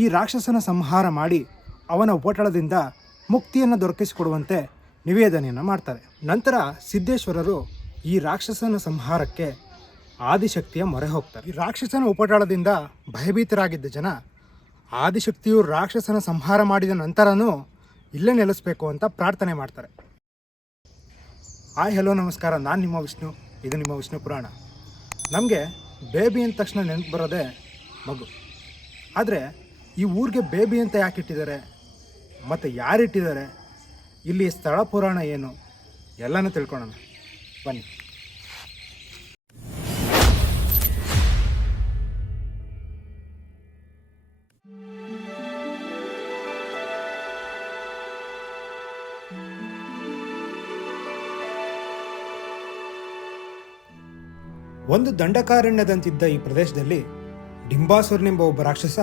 ಈ ರಾಕ್ಷಸನ ಸಂಹಾರ ಮಾಡಿ ಅವನ ಉಪಟಳದಿಂದ ಮುಕ್ತಿಯನ್ನು ದೊರಕಿಸಿಕೊಡುವಂತೆ ನಿವೇದನೆಯನ್ನು ಮಾಡ್ತಾರೆ. ನಂತರ ಸಿದ್ದೇಶ್ವರರು ಈ ರಾಕ್ಷಸನ ಸಂಹಾರಕ್ಕೆ ಆದಿಶಕ್ತಿಯ ಮೊರೆ ಹೋಗ್ತಾರೆ. ಈ ರಾಕ್ಷಸನ ಉಪಟಳದಿಂದ ಭಯಭೀತರಾಗಿದ್ದ ಜನ ಆದಿಶಕ್ತಿಯು ರಾಕ್ಷಸನ ಸಂಹಾರ ಮಾಡಿದ ನಂತರನೂ ಇಲ್ಲೇ ನೆಲೆಸಬೇಕು ಅಂತ ಪ್ರಾರ್ಥನೆ ಮಾಡ್ತಾರೆ. ಹಾಯ್ ಹಲೋ ನಮಸ್ಕಾರ, ನಾನು ನಿಮ್ಮ ವಿಷ್ಣು, ಇದು ನಿಮ್ಮ ವಿಷ್ಣು ಪುರಾಣ. ನಮಗೆ ಬೇಬಿ ಅಂದ ತಕ್ಷಣ ನೆನಪು ಬರೋದೇ ಮಗು. ಆದರೆ ಈ ಊರಿಗೆ ಬೇಬಿ ಅಂತ ಯಾಕೆ ಇಟ್ಟಿದ್ದಾರೆ ಮತ್ತು ಯಾರಿಟ್ಟಿದ್ದಾರೆ, ಇಲ್ಲಿ ಸ್ಥಳ ಪುರಾಣ ಏನು ಎಲ್ಲನೂ ತಿಳ್ಕೊಳ್ಳೋಣ ಬನ್ನಿ. ಒಂದು ದಂಡಕಾರಣ್ಯದಂತಿದ್ದ ಈ ಪ್ರದೇಶದಲ್ಲಿ ಡಿಂಬಾಸುರನೆಂಬ ಒಬ್ಬ ರಾಕ್ಷಸ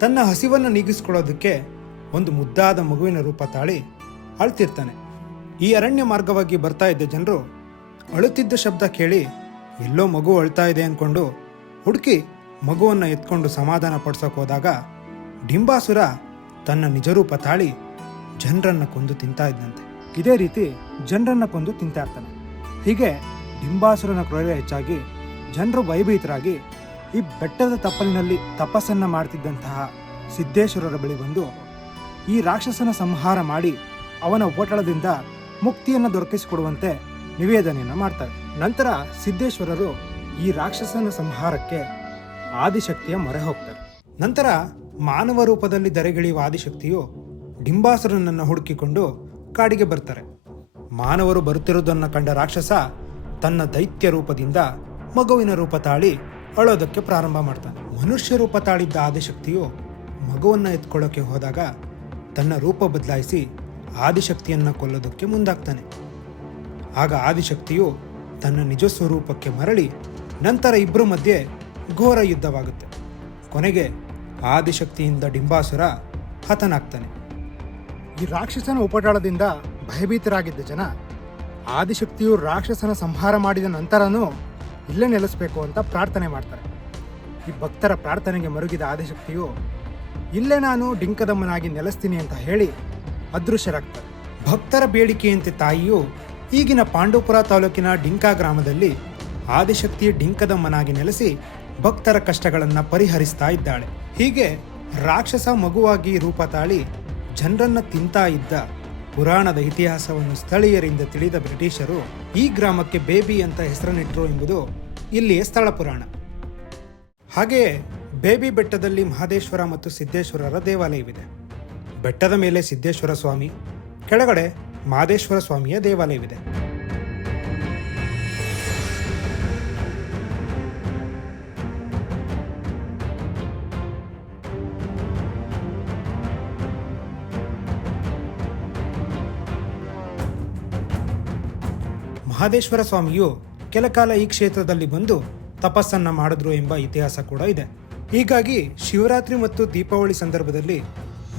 ತನ್ನ ಹಸಿವನ್ನು ನೀಗಿಸಿಕೊಳ್ಳೋದಕ್ಕೆ ಒಂದು ಮುದ್ದಾದ ಮಗುವಿನ ರೂಪ ತಾಳಿ ಅಳ್ತಿರ್ತಾನೆ. ಈ ಅರಣ್ಯ ಮಾರ್ಗವಾಗಿ ಬರ್ತಾ ಇದ್ದ ಜನರು ಅಳುತ್ತಿದ್ದ ಶಬ್ದ ಕೇಳಿ ಎಲ್ಲೋ ಮಗು ಅಳ್ತಾ ಇದೆ ಅಂದ್ಕೊಂಡು ಹುಡುಕಿ ಮಗುವನ್ನು ಎತ್ಕೊಂಡು ಸಮಾಧಾನ ಪಡಿಸೋಕೆ ಹೋದಾಗ ಡಿಂಬಾಸುರ ತನ್ನ ನಿಜರೂಪ ತಾಳಿ ಜನರನ್ನು ಕೊಂದು ತಿಂತಾ ಇದ್ದಂತೆ. ಇದೇ ರೀತಿ ಜನರನ್ನು ಕೊಂದು ತಿಂತಾ ಇರ್ತಾನೆ. ಹೀಗೆ ಡಿಂಬಾಸುರನ ಕ್ರೌರ್ಯ ಹೆಚ್ಚಾಗಿ ಜನರು ಭಯಭೀತರಾಗಿ ಈ ಬೆಟ್ಟದ ತಪ್ಪಲಿನಲ್ಲಿ ತಪಸ್ಸನ್ನು ಮಾಡ್ತಿದ್ದಂತಹ ಸಿದ್ದೇಶ್ವರರ ಬಳಿ ಬಂದು ಈ ರಾಕ್ಷಸನ ಸಂಹಾರ ಮಾಡಿ ಅವನ ಉಪಟಳದಿಂದ ಮುಕ್ತಿಯನ್ನು ದೊರಕಿಸಿಕೊಡುವಂತೆ ನಿವೇದನೆಯನ್ನು ಮಾಡ್ತಾರೆ. ನಂತರ ಸಿದ್ದೇಶ್ವರರು ಈ ರಾಕ್ಷಸನ ಸಂಹಾರಕ್ಕೆ ಆದಿಶಕ್ತಿಯ ಮೊರೆ ಹೋಗ್ತಾರೆ. ನಂತರ ಮಾನವ ರೂಪದಲ್ಲಿ ಧರೆಗಿಳಿಯುವ ಆದಿಶಕ್ತಿಯು ಡಿಂಬಾಸುರನನ್ನು ಹುಡುಕಿಕೊಂಡು ಕಾಡಿಗೆ ಬರ್ತಾರೆ. ಮಾನವರು ಬರುತ್ತಿರುವುದನ್ನು ಕಂಡ ರಾಕ್ಷಸ ತನ್ನ ದೈತ್ಯ ರೂಪದಿಂದ ಮಗುವಿನ ರೂಪ ತಾಳಿ ಅಳೋದಕ್ಕೆ ಪ್ರಾರಂಭ ಮಾಡ್ತಾನೆ. ಮನುಷ್ಯ ರೂಪ ತಾಳಿದ್ದ ಆದಿಶಕ್ತಿಯು ಮಗುವನ್ನು ಎತ್ಕೊಳ್ಳೋಕೆ ಹೋದಾಗ ತನ್ನ ರೂಪ ಬದಲಾಯಿಸಿ ಆದಿಶಕ್ತಿಯನ್ನು ಕೊಲ್ಲೋದಕ್ಕೆ ಮುಂದಾಗ್ತಾನೆ. ಆಗ ಆದಿಶಕ್ತಿಯು ತನ್ನ ನಿಜ ಸ್ವರೂಪಕ್ಕೆ ಮರಳಿ ನಂತರ ಇಬ್ಬರ ಮಧ್ಯೆ ಘೋರ ಯುದ್ಧವಾಗುತ್ತೆ. ಕೊನೆಗೆ ಆದಿಶಕ್ತಿಯಿಂದ ಡಿಂಬಾಸುರ ಹತನಾಗ್ತಾನೆ. ಈ ರಾಕ್ಷಸನ ಉಪಟಳದಿಂದ ಭಯಭೀತರಾಗಿದ್ದ ಜನ ಆದಿಶಕ್ತಿಯು ರಾಕ್ಷಸನ ಸಂಹಾರ ಮಾಡಿದ ನಂತರನೂ ಇಲ್ಲೇ ನೆಲೆಸಬೇಕು ಅಂತ ಪ್ರಾರ್ಥನೆ ಮಾಡ್ತಾರೆ. ಈ ಭಕ್ತರ ಪ್ರಾರ್ಥನೆಗೆ ಮರುಗಿದ ಆದಿಶಕ್ತಿಯು ಇಲ್ಲೇ ನಾನು ಡಿಂಕದಮ್ಮನಾಗಿ ನೆಲೆಸ್ತೀನಿ ಅಂತ ಹೇಳಿ ಅದೃಶ್ಯರಾಗ್ತಾರೆ. ಭಕ್ತರ ಬೇಡಿಕೆಯಂತೆ ತಾಯಿಯು ಈಗಿನ ಪಾಂಡವಪುರ ತಾಲೂಕಿನ ಡಿಂಕಾ ಗ್ರಾಮದಲ್ಲಿ ಆದಿಶಕ್ತಿ ಡಿಂಕದಮ್ಮನಾಗಿ ನೆಲೆಸಿ ಭಕ್ತರ ಕಷ್ಟಗಳನ್ನು ಪರಿಹರಿಸ್ತಾ ಇದ್ದಾಳೆ. ಹೀಗೆ ರಾಕ್ಷಸ ಮಗುವಾಗಿ ರೂಪ ತಾಳಿ ಜನರನ್ನ ತಿಂತಾ ಇದ್ದ ಪುರಾಣದ ಇತಿಹಾಸವನ್ನು ಸ್ಥಳೀಯರಿಂದ ತಿಳಿದ ಬ್ರಿಟಿಷರು ಈ ಗ್ರಾಮಕ್ಕೆ ಬೇಬಿ ಅಂತ ಹೆಸರನ್ನಿಟ್ಟರು ಎಂಬುದು ಇಲ್ಲಿಯ ಸ್ಥಳ ಪುರಾಣ. ಹಾಗೆಯೇ ಬೇಬಿ ಬೆಟ್ಟದಲ್ಲಿ ಮಹದೇಶ್ವರ ಮತ್ತು ಸಿದ್ದೇಶ್ವರರ ದೇವಾಲಯವಿದೆ. ಬೆಟ್ಟದ ಮೇಲೆ ಸಿದ್ದೇಶ್ವರ ಸ್ವಾಮಿ, ಕೆಳಗಡೆ ಮಹದೇಶ್ವರ ಸ್ವಾಮಿಯ ದೇವಾಲಯವಿದೆ. ಮಹದೇಶ್ವರ ಸ್ವಾಮಿಯು ಕೆಲಕಾಲ ಈ ಕ್ಷೇತ್ರದಲ್ಲಿ ಬಂದು ತಪಸ್ಸನ್ನ ಮಾಡಿದ್ರು ಎಂಬ ಇತಿಹಾಸ ಕೂಡ ಇದೆ. ಹೀಗಾಗಿ ಶಿವರಾತ್ರಿ ಮತ್ತು ದೀಪಾವಳಿ ಸಂದರ್ಭದಲ್ಲಿ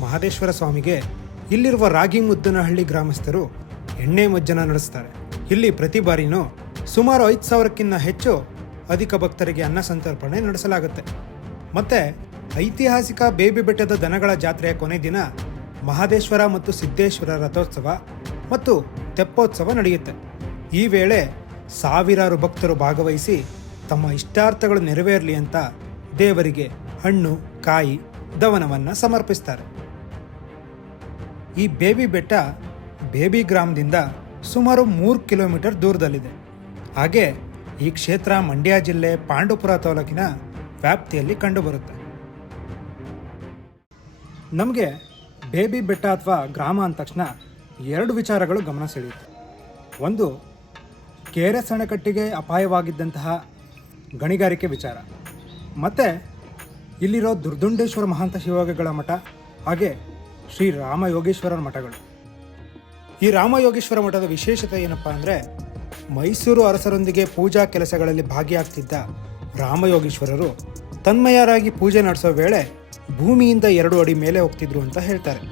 ಮಹದೇಶ್ವರ ಸ್ವಾಮಿಗೆ ಇಲ್ಲಿರುವ ರಾಗಿಮುದ್ದನಹಳ್ಳಿ ಗ್ರಾಮಸ್ಥರು ಎಣ್ಣೆ ಮಜ್ಜನ ನಡೆಸ್ತಾರೆ. ಇಲ್ಲಿ ಪ್ರತಿ ಬಾರಿನೂ ಸುಮಾರು 5,000ಕ್ಕಿಂತ ಹೆಚ್ಚು ಅಧಿಕ ಭಕ್ತರಿಗೆ ಅನ್ನ ಸಂತರ್ಪಣೆ ನಡೆಸಲಾಗುತ್ತೆ. ಮತ್ತೆ ಐತಿಹಾಸಿಕ ಬೇಬಿ ಬೆಟ್ಟದ ದನಗಳ ಜಾತ್ರೆಯ ಕೊನೆ ದಿನ ಮಹದೇಶ್ವರ ಮತ್ತು ಸಿದ್ದೇಶ್ವರ ರಥೋತ್ಸವ ಮತ್ತು ತೆಪ್ಪೋತ್ಸವ ನಡೆಯುತ್ತೆ. ಈ ವೇಳೆ ಸಾವಿರಾರು ಭಕ್ತರು ಭಾಗವಹಿಸಿ ತಮ್ಮ ಇಷ್ಟಾರ್ಥಗಳು ನೆರವೇರಲಿ ಅಂತ ದೇವರಿಗೆ ಹಣ್ಣು, ಕಾಯಿ, ದವನವನ್ನು ಸಮರ್ಪಿಸ್ತಾರೆ. ಈ ಬೇಬಿ ಬೆಟ್ಟ ಬೇಬಿ ಗ್ರಾಮದಿಂದ ಸುಮಾರು 3 ಕಿಲೋಮೀಟರ್ ದೂರದಲ್ಲಿದೆ. ಹಾಗೆ ಈ ಕ್ಷೇತ್ರ ಮಂಡ್ಯ ಜಿಲ್ಲೆ ಪಾಂಡವಪುರ ತಾಲೂಕಿನ ವ್ಯಾಪ್ತಿಯಲ್ಲಿ ಕಂಡುಬರುತ್ತೆ. ನಮಗೆ ಬೇಬಿ ಬೆಟ್ಟ ಅಥವಾ ಗ್ರಾಮ ಅಂದ ತಕ್ಷಣ 2 ವಿಚಾರಗಳು ಗಮನ ಸೆಳೆಯುತ್ತೆ. ಒಂದು, KRS ಅಣೆಕಟ್ಟಿಗೆ ಅಪಾಯವಾಗಿದ್ದಂತಹ ಗಣಿಗಾರಿಕೆ ವಿಚಾರ, ಮತ್ತು ಇಲ್ಲಿರೋ ದುರ್ದುಂಡೇಶ್ವರ ಮಹಾಂತ ಶಿವಯೋಗಿಗಳ ಮಠ, ಹಾಗೆ ಶ್ರೀ ರಾಮಯೋಗೇಶ್ವರರ ಮಠಗಳು. ಈ ರಾಮಯೋಗೇಶ್ವರ ಮಠದ ವಿಶೇಷತೆ ಏನಪ್ಪ ಅಂದರೆ, ಮೈಸೂರು ಅರಸರೊಂದಿಗೆ ಪೂಜಾ ಕೆಲಸಗಳಲ್ಲಿ ಭಾಗಿಯಾಗ್ತಿದ್ದ ರಾಮಯೋಗೀಶ್ವರರು ತನ್ಮಯರಾಗಿ ಪೂಜೆ ನಡೆಸೋ ವೇಳೆ ಭೂಮಿಯಿಂದ 2 ಅಡಿ ಮೇಲೆ ಹೋಗ್ತಿದ್ರು ಅಂತ ಹೇಳ್ತಾರೆ.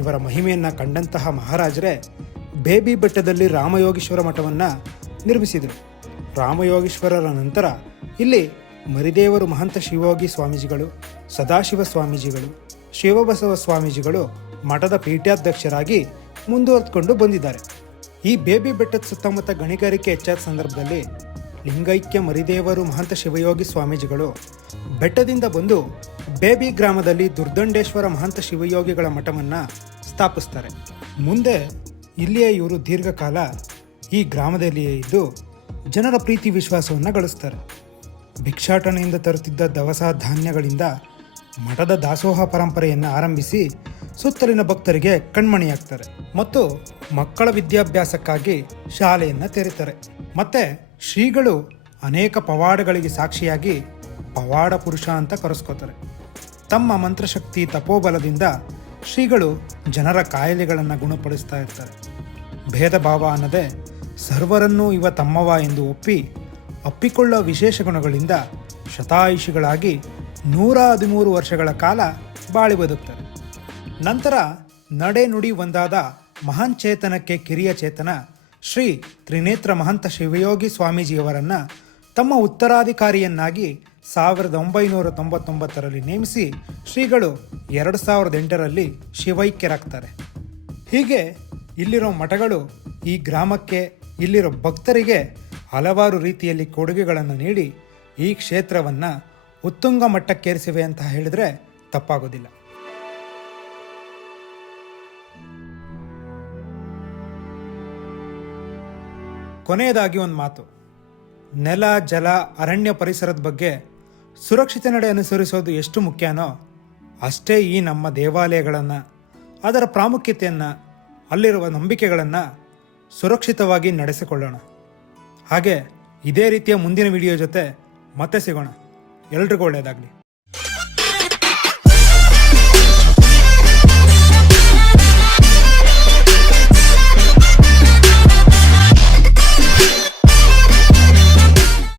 ಇವರ ಮಹಿಮೆಯನ್ನು ಕಂಡಂತಹ ಮಹಾರಾಜರೇ ಬೇಬಿ ಬೆಟ್ಟದಲ್ಲಿ ರಾಮಯೋಗೀಶ್ವರ ಮಠವನ್ನು ನಿರ್ಮಿಸಿದರು. ರಾಮಯೋಗೀಶ್ವರರ ನಂತರ ಇಲ್ಲಿ ಮರಿದೇವರು ಮಹಂತ ಶಿವಯೋಗಿ ಸ್ವಾಮೀಜಿಗಳು, ಸದಾಶಿವ ಸ್ವಾಮೀಜಿಗಳು, ಶಿವಬಸವ ಸ್ವಾಮೀಜಿಗಳು ಮಠದ ಪೀಠಾಧ್ಯಕ್ಷರಾಗಿ ಮುಂದುವರೆದುಕೊಂಡು ಬಂದಿದ್ದಾರೆ. ಈ ಬೇಬಿ ಬೆಟ್ಟದ ಸುತ್ತಮುತ್ತ ಗಣಿಗಾರಿಕೆ ಹೆಚ್ಚಾದ ಸಂದರ್ಭದಲ್ಲಿ ಲಿಂಗೈಕ್ಯ ಮರಿದೇವರು ಮಹಂತ ಶಿವಯೋಗಿ ಸ್ವಾಮೀಜಿಗಳು ಬೆಟ್ಟದಿಂದ ಬಂದು ಬೇಬಿ ಗ್ರಾಮದಲ್ಲಿ ದುರ್ದಂಡೇಶ್ವರ ಮಹಂತ ಶಿವಯೋಗಿಗಳ ಮಠವನ್ನು ಸ್ಥಾಪಿಸ್ತಾರೆ. ಮುಂದೆ ಇಲ್ಲಿಯೇ ಇವರು ದೀರ್ಘಕಾಲ ಈ ಗ್ರಾಮದಲ್ಲಿಯೇ ಇದ್ದು ಜನರ ಪ್ರೀತಿ ವಿಶ್ವಾಸವನ್ನು ಗಳಿಸ್ತಾರೆ. ಭಿಕ್ಷಾಟನೆಯಿಂದ ತರುತ್ತಿದ್ದ ದವಸ ಧಾನ್ಯಗಳಿಂದ ಮಠದ ದಾಸೋಹ ಪರಂಪರೆಯನ್ನು ಆರಂಭಿಸಿ ಸುತ್ತಲಿನ ಭಕ್ತರಿಗೆ ಕಣ್ಮಣಿಯಾಗ್ತಾರೆ ಮತ್ತು ಮಕ್ಕಳ ವಿದ್ಯಾಭ್ಯಾಸಕ್ಕಾಗಿ ಶಾಲೆಯನ್ನು ತೆರೀತಾರೆ. ಮತ್ತೆ ಶ್ರೀಗಳು ಅನೇಕ ಪವಾಡಗಳಿಗೆ ಸಾಕ್ಷಿಯಾಗಿ ಪವಾಡ ಪುರುಷ ಅಂತ ಕರೆಸ್ಕೋತಾರೆ. ತಮ್ಮ ಮಂತ್ರಶಕ್ತಿ ತಪೋಬಲದಿಂದ ಶ್ರೀಗಳು ಜನರ ಕಾಯಿಲೆಗಳನ್ನು ಗುಣಪಡಿಸ್ತಾ ಇರ್ತಾರೆ. ಭೇದ ಭಾವ ಅನ್ನದೇ ಸರ್ವರನ್ನೂ ಇವ ತಮ್ಮವ ಎಂದು ಅಪ್ಪಿಕೊಳ್ಳೋ ವಿಶೇಷ ಗುಣಗಳಿಂದ ಶತಾಯುಷಿಗಳಾಗಿ 113 ವರ್ಷಗಳ ಕಾಲ ಬಾಳಿ ಬದುಕ್ತಾರೆ. ನಂತರ ನಡೆ ನುಡಿ ಒಂದಾದ ಮಹಾನ್ ಚೇತನಕ್ಕೆ ಕಿರಿಯ ಚೇತನ ಶ್ರೀ ತ್ರಿನೇತ್ರ ಮಹಂತ ಶಿವಯೋಗಿ ಸ್ವಾಮೀಜಿಯವರನ್ನು ತಮ್ಮ ಉತ್ತರಾಧಿಕಾರಿಯನ್ನಾಗಿ 1999ರಲ್ಲಿ ನೇಮಿಸಿ ಶ್ರೀಗಳು 2008ರಲ್ಲಿ ಶಿವೈಕ್ಯರಾಗ್ತಾರೆ. ಹೀಗೆ ಇಲ್ಲಿರೋ ಮಠಗಳು ಈ ಗ್ರಾಮಕ್ಕೆ, ಇಲ್ಲಿರೋ ಭಕ್ತರಿಗೆ ಹಲವಾರು ರೀತಿಯಲ್ಲಿ ಕೊಡುಗೆಗಳನ್ನು ನೀಡಿ ಈ ಕ್ಷೇತ್ರವನ್ನು ಉತ್ತುಂಗ ಮಟ್ಟಕ್ಕೇರಿಸಿವೆ ಅಂತ ಹೇಳಿದ್ರೆ ತಪ್ಪಾಗೋದಿಲ್ಲ. ಕೊನೆಯದಾಗಿ ಒಂದು ಮಾತು, ನೆಲ, ಜಲ, ಅರಣ್ಯ ಪರಿಸರದ ಬಗ್ಗೆ ಸುರಕ್ಷಿತ ನಡೆ ಅನುಸರಿಸೋದು ಎಷ್ಟು ಮುಖ್ಯನೋ ಅಷ್ಟೇ ಈ ನಮ್ಮ ದೇವಾಲಯಗಳನ್ನು, ಅದರ ಪ್ರಾಮುಖ್ಯತೆಯನ್ನು, ಅಲ್ಲಿರುವ ನಂಬಿಕೆಗಳನ್ನು ಸುರಕ್ಷಿತವಾಗಿ ನಡೆಸಿಕೊಳ್ಳೋಣ. ಹಾಗೆ ಇದೇ ರೀತಿಯ ಮುಂದಿನ ವಿಡಿಯೋ ಜೊತೆ ಮತ್ತೆ ಸಿಗೋಣ. ಎಲ್ರಿಗೂ ಒಳ್ಳೆಯದಾಗಲಿ.